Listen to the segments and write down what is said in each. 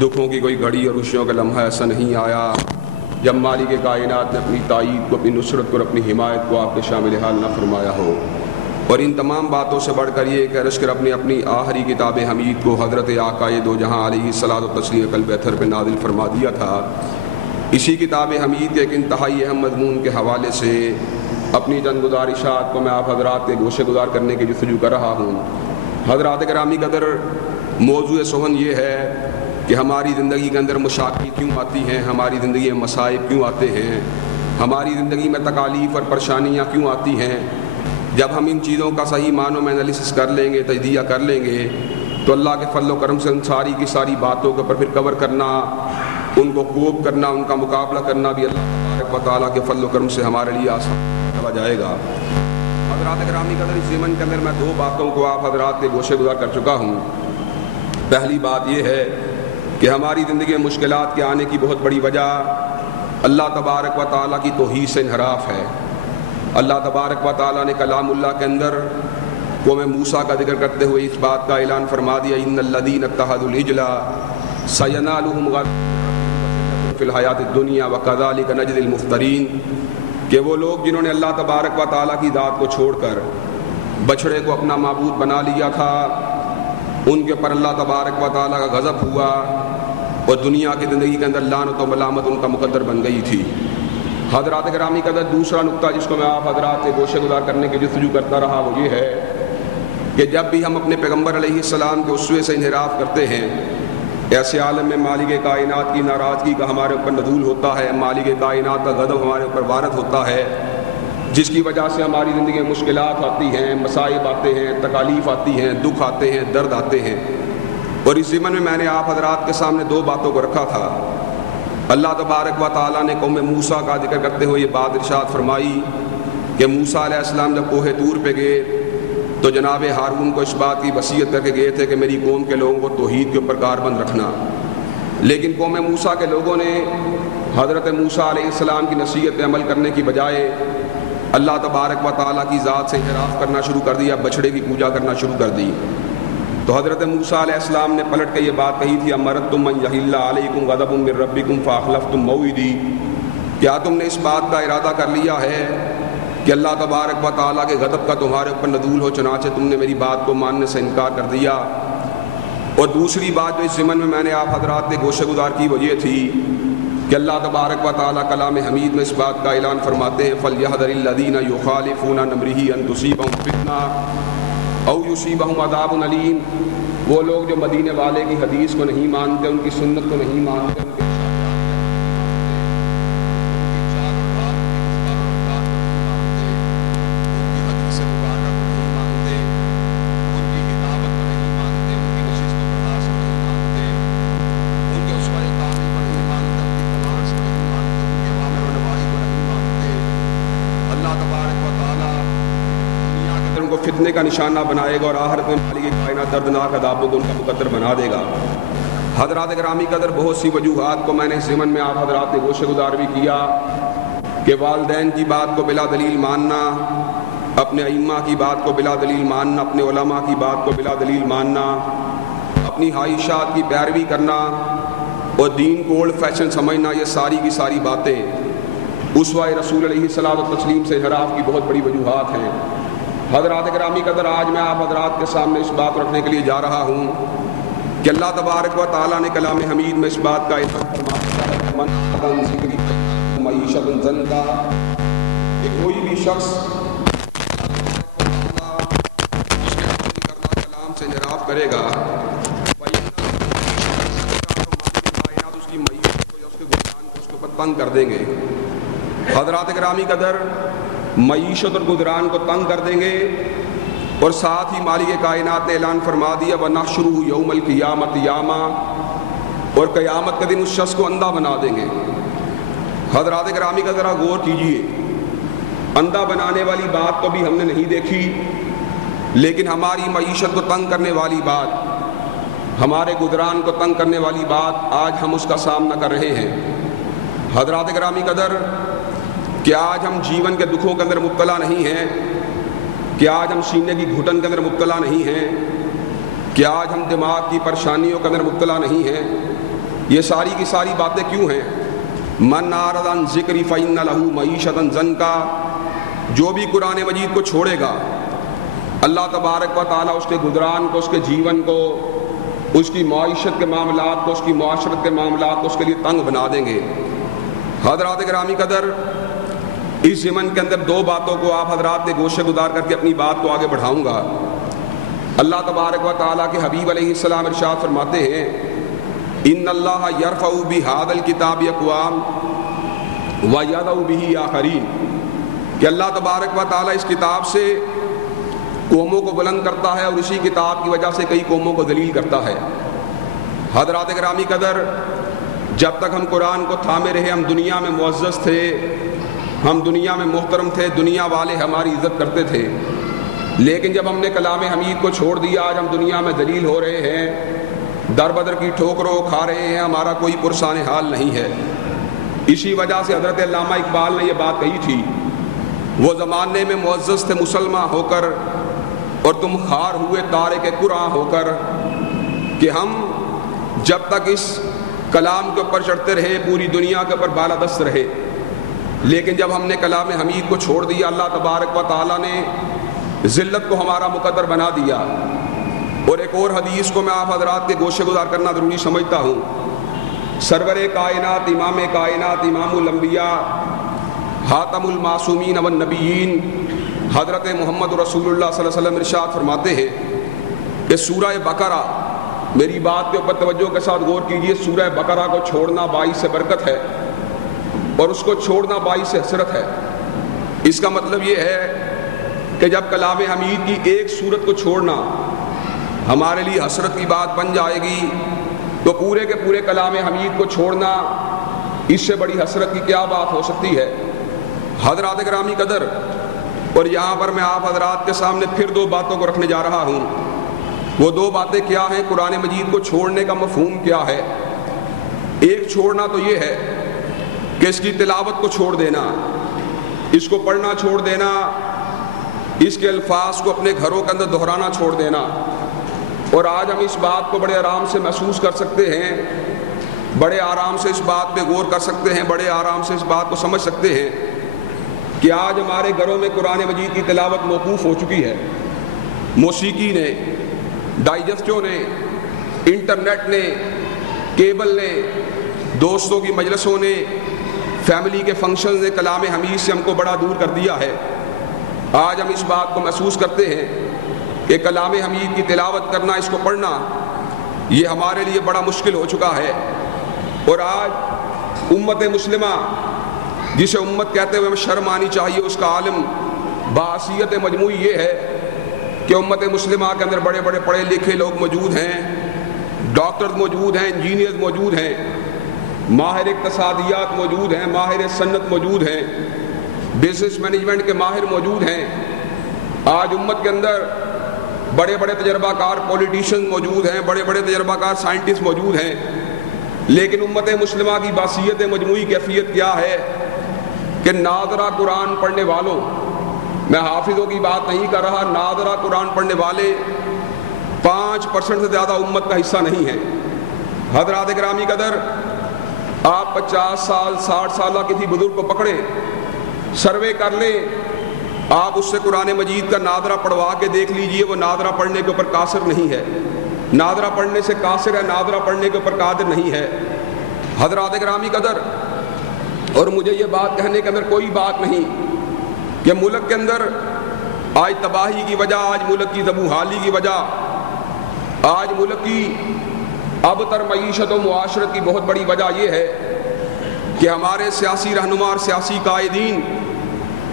دکھوں کی کوئی گھڑی اور خوشیوں کا لمحہ ایسا نہیں آیا جب مالک کائنات نے اپنی تائید کو، اپنی نصرت کو اور اپنی حمایت کو آپ کے شامل حال نہ فرمایا ہو۔ اور ان تمام باتوں سے بڑھ کر یہ کہ عرش رب نے اپنی آخری کتاب حمید کو حضرت آقائے دو جہاں علیہ الصلاۃ والتسلیم قلب اطہر پہ نازل فرما دیا تھا۔ اسی کتاب حمید کے ایک انتہائی اہم مضمون کے حوالے سے اپنی چند گزارشات کو میں آپ حضرات کے گوشے گزار کرنے کی جستجو کر رہا ہوں۔ حضرات گرامی قدر، موضوع سخن یہ ہے کہ ہماری زندگی کے اندر مشاکل کیوں آتی ہیں، ہماری زندگی میں مصائب کیوں آتے ہیں، ہماری زندگی میں تکالیف اور پریشانیاں کیوں آتی ہیں۔ جب ہم ان چیزوں کا صحیح معنوں میں انالیسس کر لیں گے، تجزیہ کر لیں گے، تو اللہ کے فضل و کرم سے ان ساری کی ساری باتوں کے اوپر پھر کور کرنا، ان کو کوپ کرنا، ان کا مقابلہ کرنا بھی اللہ تبارک و تعالیٰ کے فضل و کرم سے ہمارے لیے آسان ہو جائے گا۔ حضرات گرامی قدر، اس ضمن کے اندر میں دو باتوں کو آپ حضرات کے گوشے گزار کر چکا ہوں۔ پہلی بات یہ ہے کہ ہماری زندگی میں مشکلات کے آنے کی بہت بڑی وجہ اللہ تبارک و تعالیٰ کی توحید سے انحراف ہے۔ اللہ تبارک و تعالیٰ نے کلام اللہ کے اندر قوم موسیٰ کا ذکر کرتے ہوئے اس بات کا اعلان فرما دیا، ان الذین اتخذوا العجل سینالهم غضب فی الحیات الدنیا وکذلک نجزی المفترین، کہ وہ لوگ جنہوں نے اللہ تبارک و تعالیٰ کی ذات کو چھوڑ کر بچھڑے کو اپنا معبود بنا لیا تھا، ان کے اوپر اللہ تبارک و تعالیٰ کا غضب ہوا اور دنیا کی زندگی کے اندر لعنت و ملامت ان کا مقدر بن گئی تھی۔ حضرات گرامی قدر، دوسرا نقطہ جس کو میں آپ حضرات سے گوشے گزار کرنے کی جستجو کرتا رہا وہ یہ ہے کہ جب بھی ہم اپنے پیغمبر علیہ السلام کے اسوے سے انحراف کرتے ہیں، ایسے عالم میں مالک کائنات کی ناراضگی کا ہمارے اوپر نزول ہوتا ہے، مالک کائنات کا غضب ہمارے اوپر وارد ہوتا ہے، جس کی وجہ سے ہماری زندگی میں مشکلات آتی ہیں، مصائب آتے ہیں، تکالیف آتی ہیں، دکھ آتے ہیں، درد آتے ہیں۔ اور اس ضمن میں نے آپ حضرات کے سامنے دو باتوں کو رکھا تھا۔ اللہ تبارک و تعالیٰ نے قوم موسیٰ کا ذکر کرتے ہوئے یہ بات ارشاد فرمائی کہ موسیٰ علیہ السلام جب کوہ طور پہ گئے تو جناب ہارون کو اس بات کی وصیت کر کے گئے تھے کہ میری قوم کے لوگوں کو توحید کے اوپر کاربند رکھنا، لیکن قوم موسیٰ کے لوگوں نے حضرت موسیٰ علیہ السلام کی نصیحت پہ عمل کرنے کی بجائے اللہ تبارک و تعالیٰ کی ذات سے انحراف کرنا شروع کر دیا، بچھڑے کی پوجا کرنا شروع کر دی۔ تو حضرت موسیٰ علیہ السلام نے پلٹ کے یہ بات کہی تھی، امرتم من یحل علیکم غضب من ربکم فاخلفتم موعدی، کیا تم نے اس بات کا ارادہ کر لیا ہے کہ اللہ تبارک و تعالیٰ کے غضب کا تمہارے اوپر نزول ہو، چنانچہ تم نے میری بات کو ماننے سے انکار کر دیا۔ اور دوسری بات جو اس ضمن میں نے آپ حضرات کے گوشے گزار کی وہ یہ تھی کہ اللہ تبارک و تعالیٰ کلام حمید میں اس بات کا اعلان فرماتے ہیں، فَلْيَحْذَرِ الَّذِينَ يُخَالِفُونَ عَنْ أَمْرِهِ أَن تُصِيبَهُمْ فِتْنَةٌ أَوْ يُصِيبَهُمْ عَذَابٌ أَلِيمٌ۔ وہ لوگ جو مدینے والے کی حدیث کو نہیں مانتے، ان کی سنت کو نہیں مانتے، ان کے فتنے کا نشانہ بنائے گا اور آخرت میں مالک کائنات دردناک عذاب کو ان کا مقدر بنا دے گا۔ حضرات گرامی قدر، بہت سی وجوہات کو میں نے اس ضمن میں آپ حضرات کے گوشے گزار بھی کیا کہ والدین کی بات کو بلا دلیل ماننا، اپنے ائمہ کی بات کو بلا دلیل ماننا، اپنے علماء کی بات کو بلا دلیل ماننا، اپنی خواہشات کی پیروی کرنا اور دین کو اولڈ فیشن سمجھنا، یہ ساری کی ساری باتیں اسوہ رسول علیہ الصلوۃ والتسلیم سے انحراف کی بہت بڑی وجوہات ہیں۔ حضرات گرامی قدر، آج میں آپ حضرات کے سامنے اس بات رکھنے کے لیے جا رہا ہوں کہ اللہ تبارک و تعالیٰ نے کلام حمید میں اس بات کا اعلان فرمایا ہے معیشت ضنکا، کہ کوئی بھی شخص کلام سے انحراف کرے گا اس کی معیشت کو یا اس کے گزران کو اس کے اوپر تنگ کر دیں گے۔ حضرات گرامی قدر، معیشت اور گزران کو تنگ کر دیں گے، اور ساتھ ہی مالک کائنات نے اعلان فرما دیا وَنَحْشُرُهُ يَوْمَ الْقِيَامَةِ يَعْمَىٰ، اور قیامت کے دن اس شخص کو اندھا بنا دیں گے۔ حضرات گرامی کا ذرا غور کیجئے، اندھا بنانے والی بات تو بھی ہم نے نہیں دیکھی، لیکن ہماری معیشت کو تنگ کرنے والی بات، ہمارے گزران کو تنگ کرنے والی بات، آج ہم اس کا سامنا کر رہے ہیں۔ حضرات گرامی قدر، کیا آج ہم جیون کے دکھوں کے اندر مبتلا نہیں ہیں؟ کیا آج ہم سینے کی گھٹن کے اندر مبتلا نہیں ہیں؟ کیا آج ہم دماغ کی پریشانیوں کے اندر مبتلا نہیں ہیں؟ یہ ساری کی ساری باتیں کیوں ہیں؟ من اعرض عن ذکری فإن لہ معیشۃ ضنکا، جو بھی قرآن مجید کو چھوڑے گا اللہ تبارک و تعالیٰ اس کے گزران کو، اس کے جیون کو، اس کی معیشت کے معاملات کو، اس کی معاشرت کے معاملات کو اس کے لیے تنگ بنا دیں گے۔ حضرات گرامی قدر، اس ضمن کے اندر دو باتوں کو آپ حضرات کے گوشے گزار کر کے اپنی بات کو آگے بڑھاؤں گا۔ اللہ تبارک و تعالیٰ کے حبیب علیہ السلام ارشاد فرماتے ہیں ان اللہ یرفع بہذا الکتاب اقوام ویضع بہ آخرین، کہ اللہ تبارک و تعالیٰ اس کتاب سے قوموں کو بلند کرتا ہے اور اسی کتاب کی وجہ سے کئی قوموں کو ذلیل کرتا ہے۔ حضرات گرامی قدر، جب تک ہم قرآن کو تھامے رہے ہم دنیا میں معزز تھے، ہم دنیا میں محترم تھے، دنیا والے ہماری عزت کرتے تھے، لیکن جب ہم نے کلام حمید کو چھوڑ دیا آج ہم دنیا میں ذلیل ہو رہے ہیں، در بدر کی ٹھوکروں کھا رہے ہیں، ہمارا کوئی پرسان حال نہیں ہے۔ اسی وجہ سے حضرت علامہ اقبال نے یہ بات کہی تھی، وہ زمانے میں معزز تھے مسلمان ہو کر اور تم خار ہوئے تارے کے قرآن ہو کر، کہ ہم جب تک اس کلام کے اوپر چڑھتے رہے پوری دنیا کے اوپر بالادست رہے، لیکن جب ہم نے کلام حمید کو چھوڑ دیا اللہ تبارک و تعالیٰ نے ذلت کو ہمارا مقدر بنا دیا۔ اور ایک اور حدیث کو میں آپ حضرات کے گوشے گزار کرنا ضروری سمجھتا ہوں۔ سرور کائنات، امام کائنات، امام الانبیاء، خاتم المعصومین والنبیین، حضرت محمد رسول اللہ صلی اللہ علیہ وسلم ارشاد فرماتے ہیں کہ سورہ بقرہ، میری بات کے اوپر توجہ کے ساتھ غور کیجئے، سورہ بقرہ کو چھوڑنا باعث برکت ہے اور اس کو چھوڑنا باعث حسرت ہے۔ اس کا مطلب یہ ہے کہ جب کلام حمید کی ایک سورت کو چھوڑنا ہمارے لیے حسرت کی بات بن جائے گی، تو پورے کے پورے کلام حمید کو چھوڑنا اس سے بڑی حسرت کی کیا بات ہو سکتی ہے؟ حضرات گرامی قدر، اور یہاں پر میں آپ حضرات کے سامنے پھر دو باتوں کو رکھنے جا رہا ہوں۔ وہ دو باتیں کیا ہیں؟ قرآن مجید کو چھوڑنے کا مفہوم کیا ہے؟ ایک چھوڑنا تو یہ ہے کہ اس کی تلاوت کو چھوڑ دینا، اس کو پڑھنا چھوڑ دینا، اس کے الفاظ کو اپنے گھروں کے اندر دہرانا چھوڑ دینا۔ اور آج ہم اس بات کو بڑے آرام سے محسوس کر سکتے ہیں، بڑے آرام سے اس بات پہ غور کر سکتے ہیں، بڑے آرام سے اس بات کو سمجھ سکتے ہیں کہ آج ہمارے گھروں میں قرآن مجید کی تلاوت موقوف ہو چکی ہے۔ موسیقی نے، ڈائجسٹوں نے، انٹرنیٹ نے، کیبل نے، دوستوں کی مجلسوں نے، فیملی کے فنکشن نے کلام حمید سے ہم کو بڑا دور کر دیا ہے۔ آج ہم اس بات کو محسوس کرتے ہیں کہ کلام حمید کی تلاوت کرنا، اس کو پڑھنا، یہ ہمارے لیے بڑا مشکل ہو چکا ہے۔ اور آج امت مسلمہ، جسے امت کہتے ہوئے ہمیں شرم آنی چاہیے، اس کا عالم بحیثیت مجموعی یہ ہے کہ امت مسلمہ کے اندر بڑے بڑے پڑھے لکھے لوگ موجود ہیں، ڈاکٹرز موجود ہیں، انجینئرز موجود ہیں، ماہر اقتصادیات موجود ہیں، ماہر صنعت موجود ہیں، بزنس مینجمنٹ کے ماہر موجود ہیں۔ آج امت کے اندر بڑے بڑے تجربہ کار پولیٹیشین موجود ہیں، بڑے بڑے تجربہ کار سائنٹسٹ موجود ہیں، لیکن امت مسلمہ کی بحیثیت مجموعی کیفیت کیا ہے کہ ناظرہ قرآن پڑھنے والوں، میں حافظوں کی بات نہیں کر رہا، ناظرہ قرآن پڑھنے والے 5% سے زیادہ امت کا حصہ نہیں ہے۔ حضرات گرامی قدر، آپ 50 سال 60 سالہ کسی بزرگ کو پکڑے، سروے کر لیں، آپ اس سے قرآن مجید کا ناظرہ پڑھوا کے دیکھ لیجئے، وہ ناظرہ پڑھنے کے اوپر قاصر نہیں ہے، ناظرہ پڑھنے سے قاصر ہے، ناظرہ پڑھنے کے اوپر قادر نہیں ہے۔ حضرات گرامی قدر، اور مجھے یہ بات کہنے کے اندر کوئی بات نہیں کہ ملک کے اندر آج تباہی کی وجہ، آج ملک کی زبوں کی وجہ، آج ملک کی ابتر معیشت و معاشرت کی بہت بڑی وجہ یہ ہے کہ ہمارے سیاسی رہنما اور سیاسی قائدین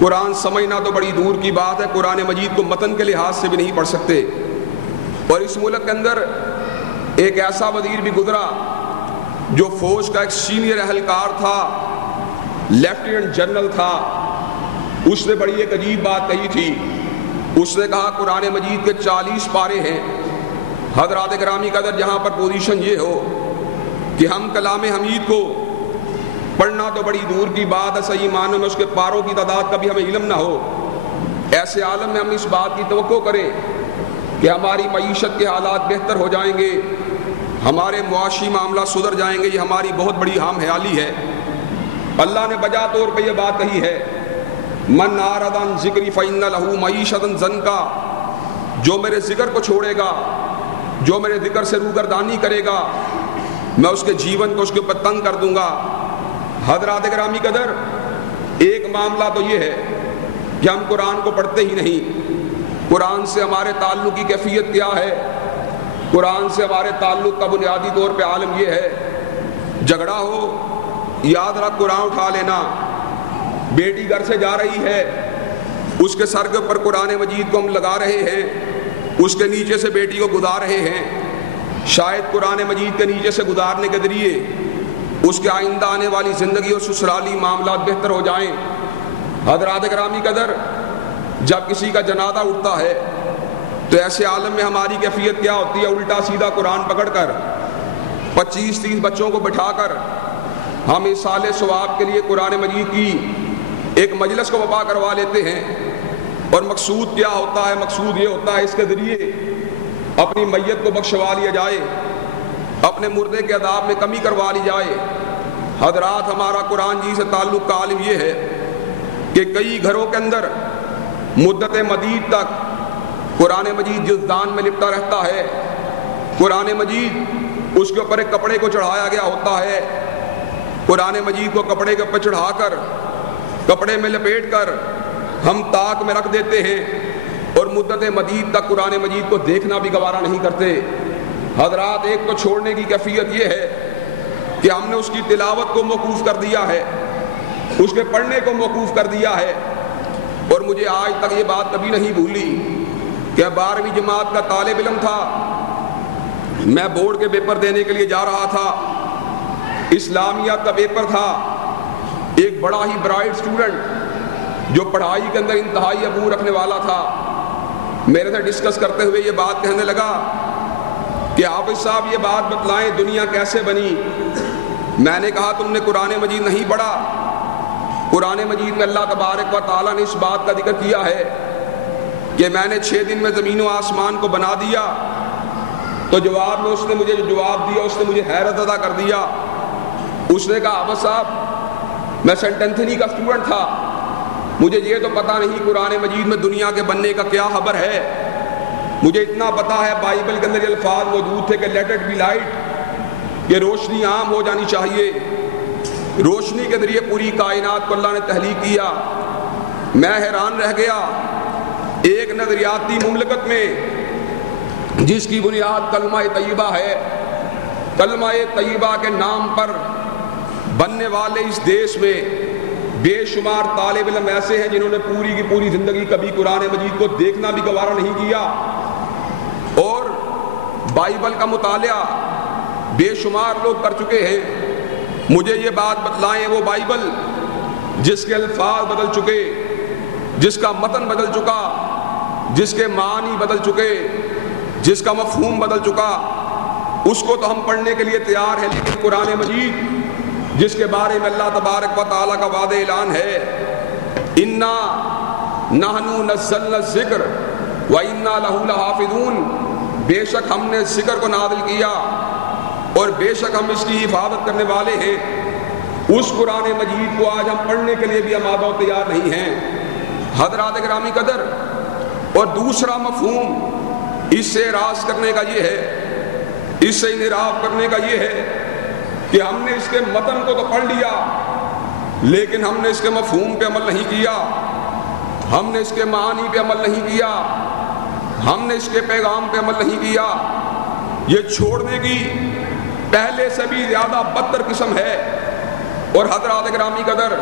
قرآن سمجھنا تو بڑی دور کی بات ہے، قرآن مجید کو متن کے لحاظ سے بھی نہیں پڑھ سکتے۔ اور اس ملک کے اندر ایک ایسا وزیر بھی گزرا جو فوج کا ایک سینئر اہلکار تھا، لیفٹیننٹ جنرل تھا، اس نے بڑی ایک عجیب بات کہی تھی۔ اس نے کہا قرآن مجید کے 40 پارے ہیں۔ حضرات گرامی قدر، جہاں پر پوزیشن یہ ہو کہ ہم کلام حمید کو پڑھنا تو بڑی دور کی بات ہے، صحیح معنوں میں اس کے پاروں کی تعداد کا بھی ہمیں علم نہ ہو، ایسے عالم میں ہم اس بات کی توقع کریں کہ ہماری معیشت کے حالات بہتر ہو جائیں گے، ہمارے معاشی معاملات سدھر جائیں گے، یہ ہماری بہت بڑی ہم خیالی ہے۔ اللہ نے بجا طور پہ یہ بات کہی ہے، من اعرض عن ذکری فإن لہ معیشۃ ضنکا، جو میرے ذکر کو چھوڑے گا، جو میرے ذکر سے روگردانی کرے گا، میں اس کے جیون کو اس کے اوپر تنگ کر دوں گا۔ حضرات گرامی قدر، ایک معاملہ تو یہ ہے کہ ہم قرآن کو پڑھتے ہی نہیں۔ قرآن سے ہمارے تعلق کی کیفیت کیا ہے؟ قرآن سے ہمارے تعلق کا بنیادی طور پہ عالم یہ ہے، جھگڑا ہو یاد رکھ قرآن اٹھا لینا۔ بیٹی گھر سے جا رہی ہے، اس کے سر کے اوپر قرآن مجید کو ہم لگا رہے ہیں، اس کے نیچے سے بیٹی کو گزار رہے ہیں، شاید قرآن مجید کے نیچے سے گزارنے کے ذریعے اس کے آئندہ آنے والی زندگی اور سسرالی معاملات بہتر ہو جائیں۔ حضرات گرامی قدر، جب کسی کا جنازہ اٹھتا ہے تو ایسے عالم میں ہماری کیفیت کیا ہوتی ہے؟ الٹا سیدھا قرآن پکڑ کر 25-30 بچوں کو بٹھا کر ہم ایصال ثواب کے لیے قرآن مجید کی ایک مجلس کو برپا کروا لیتے ہیں۔ اور مقصود کیا ہوتا ہے؟ مقصود یہ ہوتا ہے اس کے ذریعے اپنی میت کو بخشوا لیا جائے، اپنے مردے کے عذاب میں کمی کروا لی جائے۔ حضرات، ہمارا قرآن جی سے تعلق کا عالم یہ ہے کہ کئی گھروں کے اندر مدت مدید تک قرآن مجید جزدان میں لپٹا رہتا ہے۔ قرآن مجید اس کے اوپر ایک کپڑے کو چڑھایا گیا ہوتا ہے، قرآن مجید کو کپڑے کے اوپر چڑھا کر، کپڑے میں لپیٹ کر ہم طاق میں رکھ دیتے ہیں، اور مدت مدید تک قرآن مجید کو دیکھنا بھی گوارا نہیں کرتے۔ حضرات، ایک تو چھوڑنے کی کیفیت یہ ہے کہ ہم نے اس کی تلاوت کو موقوف کر دیا ہے، اس کے پڑھنے کو موقوف کر دیا ہے۔ اور مجھے آج تک یہ بات کبھی نہیں بھولی کہ 12ویں جماعت کا طالب علم تھا، میں بورڈ کے پیپر دینے کے لیے جا رہا تھا، اسلامیات کا پیپر تھا۔ ایک بڑا ہی برائٹ اسٹوڈنٹ جو پڑھائی کے اندر انتہائی عبور رکھنے والا تھا، میرے سے ڈسکس کرتے ہوئے یہ بات کہنے لگا کہ حافظ صاحب یہ بات بتلائیں دنیا کیسے بنی؟ میں نے کہا تم نے قرآن مجید نہیں پڑھا؟ قرآن مجید میں اللہ تبارک و تعالیٰ نے اس بات کا ذکر کیا ہے کہ میں نے 6 دن میں زمین و آسمان کو بنا دیا۔ تو جواب میں اس نے مجھے جو جواب دیا اس نے مجھے حیرت ادا کر دیا۔ اس نے کہا حافظ صاحب میں سینٹنتھنی کا اسٹوڈنٹ تھا، مجھے یہ تو پتہ نہیں قرآن مجید میں دنیا کے بننے کا کیا خبر ہے۔ مجھے اتنا پتا ہے بائبل کے اندر یہ الفاظ موجود تھے کہ لیٹ اٹ بی لائٹ، یہ روشنی عام ہو جانی چاہیے۔ روشنی کے ذریعے پوری کائنات کو اللہ نے تخلیق کیا۔ میں حیران رہ گیا، ایک نظریاتی مملکت میں جس کی بنیاد کلمہ طیبہ ہے، کلمہ طیبہ کے نام پر بننے والے اس دیش میں بے شمار طالب علم ایسے ہیں جنہوں نے پوری کی پوری زندگی کبھی قرآن مجید کو دیکھنا بھی گوارا نہیں کیا، اور بائبل کا مطالعہ بے شمار لوگ کر چکے ہیں۔ مجھے یہ بات بتلائیں وہ بائبل جس کے الفاظ بدل چکے، جس کا متن بدل چکا، جس کے معنی بدل چکے، جس کا مفہوم بدل چکا، اس کو تو ہم پڑھنے کے لیے تیار ہیں، لیکن قرآن مجید جس کے بارے میں اللہ تبارک و تعالیٰ کا وعدہ اعلان ہے، انا نحن نزلنا الذکر وانا لہ لحافظون، بے شک ہم نے ذکر کو نازل کیا اور بے شک ہم اس کی حفاظت کرنے والے ہیں۔ اس قرآن مجید کو آج ہم پڑھنے کے لیے بھی آمادہ و تیار نہیں ہیں۔ حضرات گرامی قدر، اور دوسرا مفہوم اس سے اعراض کرنے کا یہ ہے، اس سے انحراف کرنے کا یہ ہے کہ ہم نے اس کے متن کو تو پڑھ لیا لیکن ہم نے اس کے مفہوم پہ عمل نہیں کیا، ہم نے اس کے معنی پہ عمل نہیں کیا، ہم نے اس کے پیغام پہ عمل نہیں کیا۔ یہ چھوڑنے کی پہلے سے بھی زیادہ بدتر قسم ہے۔ اور حضرات گرامی قدر،